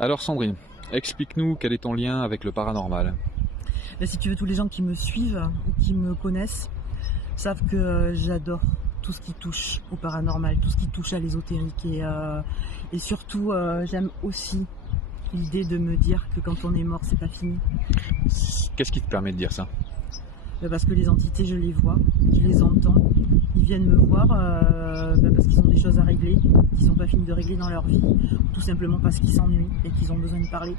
Alors Sandrine, explique-nous quel est ton lien avec le paranormal. Là, si tu veux, tous les gens qui me suivent ou qui me connaissent savent que j'adore tout ce qui touche au paranormal, tout ce qui touche à l'ésotérique et surtout j'aime aussi l'idée de me dire que quand on est mort, c'est pas fini. Qu'est-ce qui te permet de dire ça? Parce que les entités, je les vois, je les entends, ils viennent me voir parce qu'ils ont des choses à régler, qu'ils sont pas finis de régler dans leur vie, ou tout simplement parce qu'ils s'ennuient et qu'ils ont besoin de parler.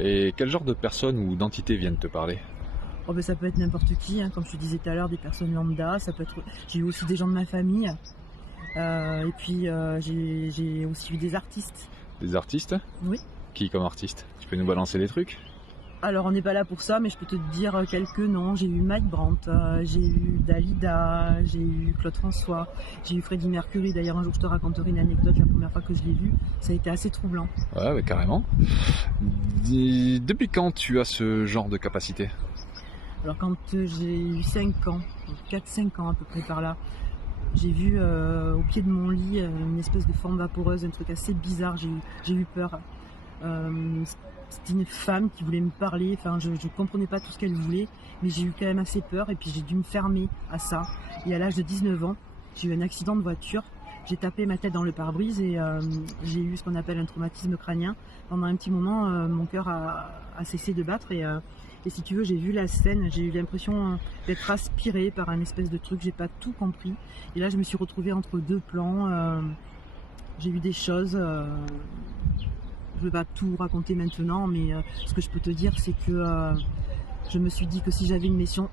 Et quel genre de personnes ou d'entités viennent te parler? Ça peut être n'importe qui, hein, comme je te disais tout à l'heure, des personnes lambda, ça peut être. J'ai eu aussi des gens de ma famille, et puis j'ai aussi eu des artistes. Des artistes? Oui. Qui comme artiste? Tu peux nous balancer des trucs? Alors on n'est pas là pour ça, mais je peux te dire quelques noms. J'ai eu Mike Brandt, j'ai eu Dalida, j'ai eu Claude François, j'ai eu Freddie Mercury. D'ailleurs un jour je te raconterai une anecdote, la première fois que je l'ai vu, ça a été assez troublant. Ouais, carrément. Depuis quand tu as ce genre de capacité? Alors quand j'ai eu 5 ans, 4-5 ans à peu près par là, j'ai vu au pied de mon lit une espèce de forme vaporeuse, un truc assez bizarre, j'ai eu peur. C'était une femme qui voulait me parler, enfin je comprenais pas tout ce qu'elle voulait, mais j'ai eu quand même assez peur et puis j'ai dû me fermer à ça. Et à l'âge de 19 ans, j'ai eu un accident de voiture, j'ai tapé ma tête dans le pare-brise et j'ai eu ce qu'on appelle un traumatisme crânien. Pendant un petit moment, mon cœur a cessé de battre et si tu veux, j'ai vu la scène, j'ai eu l'impression d'être aspirée par un espèce de truc, j'ai pas tout compris. Et là, je me suis retrouvée entre deux plans, j'ai vu des choses. Je ne vais pas tout raconter maintenant, mais ce que je peux te dire, c'est que je me suis dit que si j'avais une mission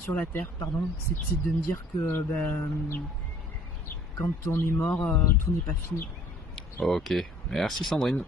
sur la Terre, c'est de me dire que quand on est mort, tout n'est pas fini. Ok, merci Sandrine.